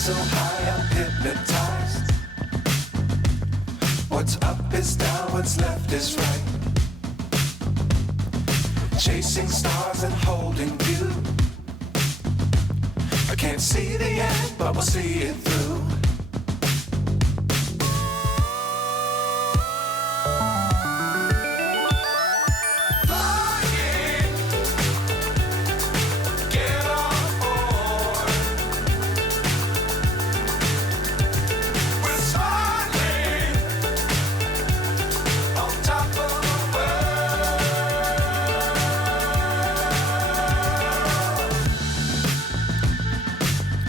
so high I'm hypnotized. What's up is down, what's left is right. Chasing stars and holding you. I can't see the end, but we'll see it through.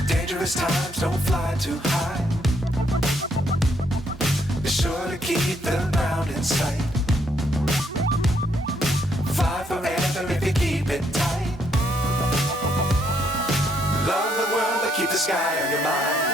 Dangerous times, don't fly too high. Be sure to keep the ground in sight. Fly forever if you keep it tight. Love the world, but keep the sky on your mind.